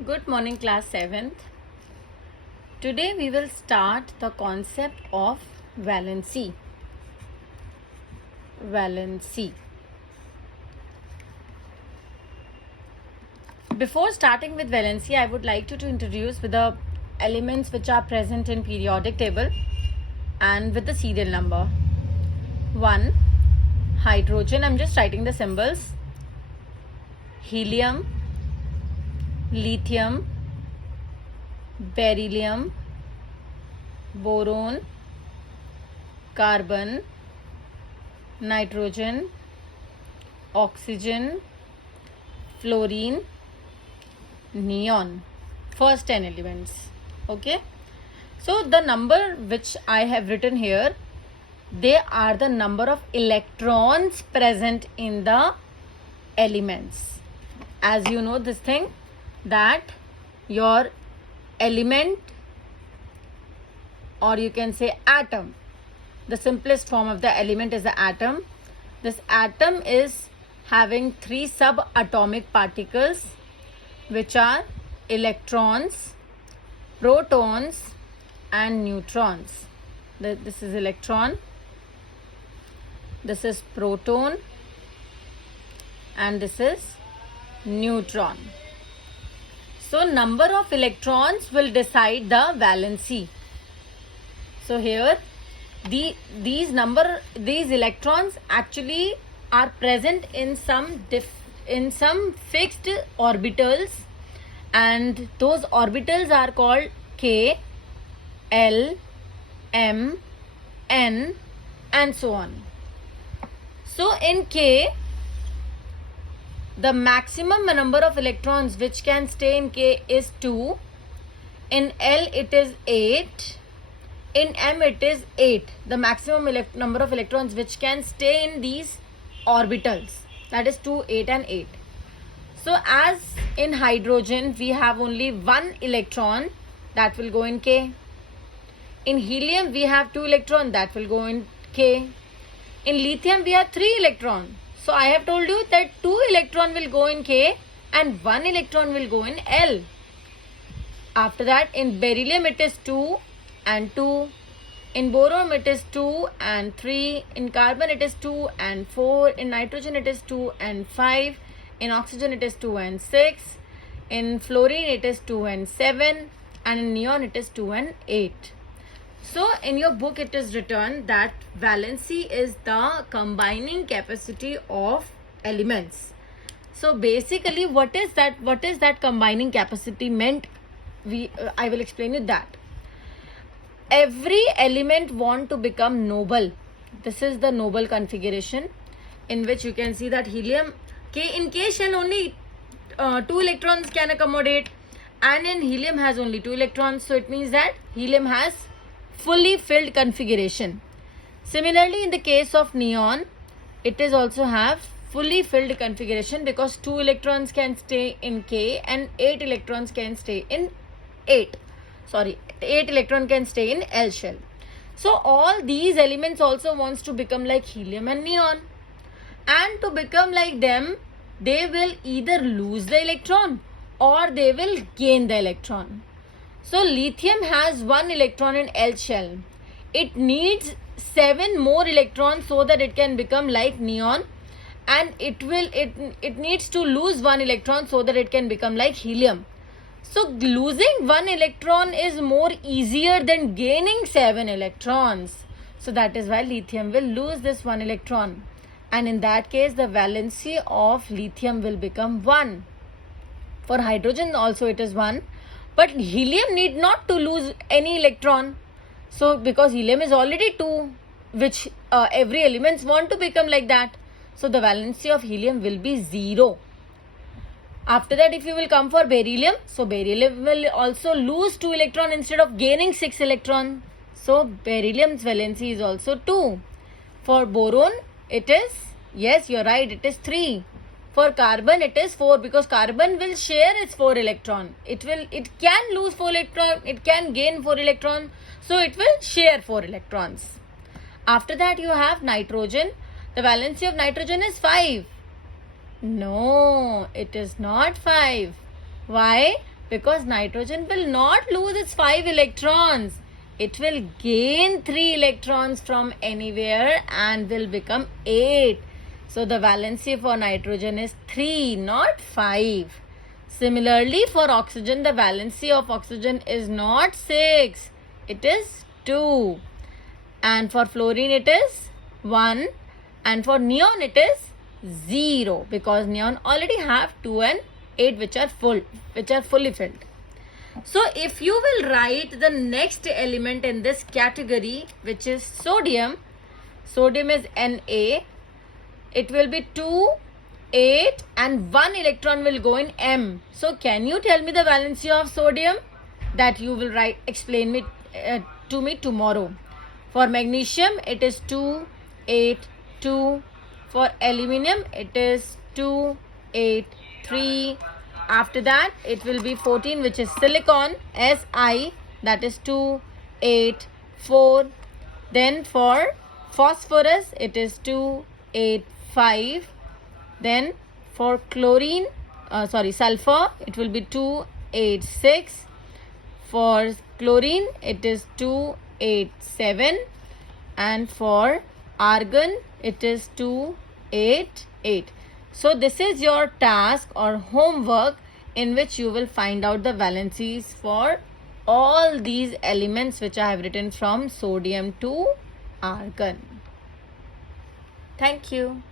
Good morning, class 7th. Today we will start the concept of valency. Valency. Before starting with valency, I would like to introduce with the elements which are present in periodic table and with the serial number. 1. Hydrogen. I'm just writing the symbols. Helium, lithium, beryllium, boron, carbon, nitrogen, oxygen, fluorine, neon. First 10 elements. Okay. So the number which I have written here, they are the number of electrons present in the elements. As you know this thing, that your element, or you can say atom, the simplest form of the element is the atom. This atom is having 3 subatomic particles which are electrons, protons and neutrons. This is electron, this is proton and this is neutron. So number of electrons will decide the valency. So here these electrons actually are present in some fixed orbitals, and those orbitals are called K, L, M, N and so on. So in K, the maximum number of electrons which can stay in K is 2. In L it is 8. In M it is 8. The maximum number of electrons which can stay in these orbitals, that is 2, 8 and 8. So as in hydrogen we have only 1 electron, that will go in K. In helium we have 2 electrons, that will go in K. In lithium we have 3 electrons. So I have told you that 2 electron will go in K and 1 electron will go in L. After that, in beryllium it is 2 and 2. In boron it is 2 and 3. In carbon it is 2 and 4. In nitrogen it is 2 and 5. In oxygen it is 2 and 6. In fluorine it is 2 and 7. And in neon it is 2 and 8. So in your book it is written that valency is the combining capacity of elements. So basically what is that combining capacity meant? I will explain you that. Every element want to become noble. This is the noble configuration, in which you can see that helium, in K shell only 2 electrons can accommodate, and in helium has only 2 electrons. So it means that helium has fully filled configuration. Similarly, in the case of neon, it is also have fully filled configuration, because 2 electrons can stay in K and 8 electrons can stay in 8 electron can stay in L shell. So all these elements also wants to become like helium and neon, and to become like them, they will either lose the electron or they will gain the electron. So lithium has 1 electron in L shell. It needs 7 more electrons so that it can become like neon, and it needs to lose 1 electron so that it can become like helium. So losing 1 electron is more easier than gaining 7 electrons. So that is why lithium will lose this 1 electron, and in that case the valency of lithium will become 1. For hydrogen also it is 1. But helium need not to lose any electron. So because helium is already 2, which every elements want to become like that. So the valency of helium will be 0. After that, if you will come for beryllium, so beryllium will also lose 2 electron instead of gaining 6 electron. So beryllium's valency is also 2. For boron, it is, yes, you're right, it is 3. For carbon it is 4, because carbon will share its 4 electron. It can lose 4 electron, it can gain 4 electron, so it will share 4 electrons. After that you have nitrogen. The valency of nitrogen is 5. No, it is not 5. Why? Because nitrogen will not lose its 5 electrons. It will gain 3 electrons from anywhere and will become 8. So the valency for nitrogen is 3, not 5. Similarly, for oxygen, the valency of oxygen is not 6. It is 2. And for fluorine, it is 1. And for neon, it is 0. Because neon already have 2 and 8 which are fully filled. So if you will write the next element in this category, which is sodium, sodium is Na, it will be 2, 8 and 1 electron will go in M. So can you tell me the valency of sodium? That you will explain to me tomorrow. For magnesium, it is 2, 8, 2. For aluminium, it is 2, 8, 3. After that, it will be 14, which is silicon, Si, that is 2, 8, 4. Then for phosphorus, it is 2, 8, 5. Then for sulfur, it will be 2, 8, 6. For chlorine, it is 2, 8, 7. And for argon, it is 2, 8, 8. So this is your task or homework in which you will find out the valencies for all these elements which I have written from sodium to argon. Thank you.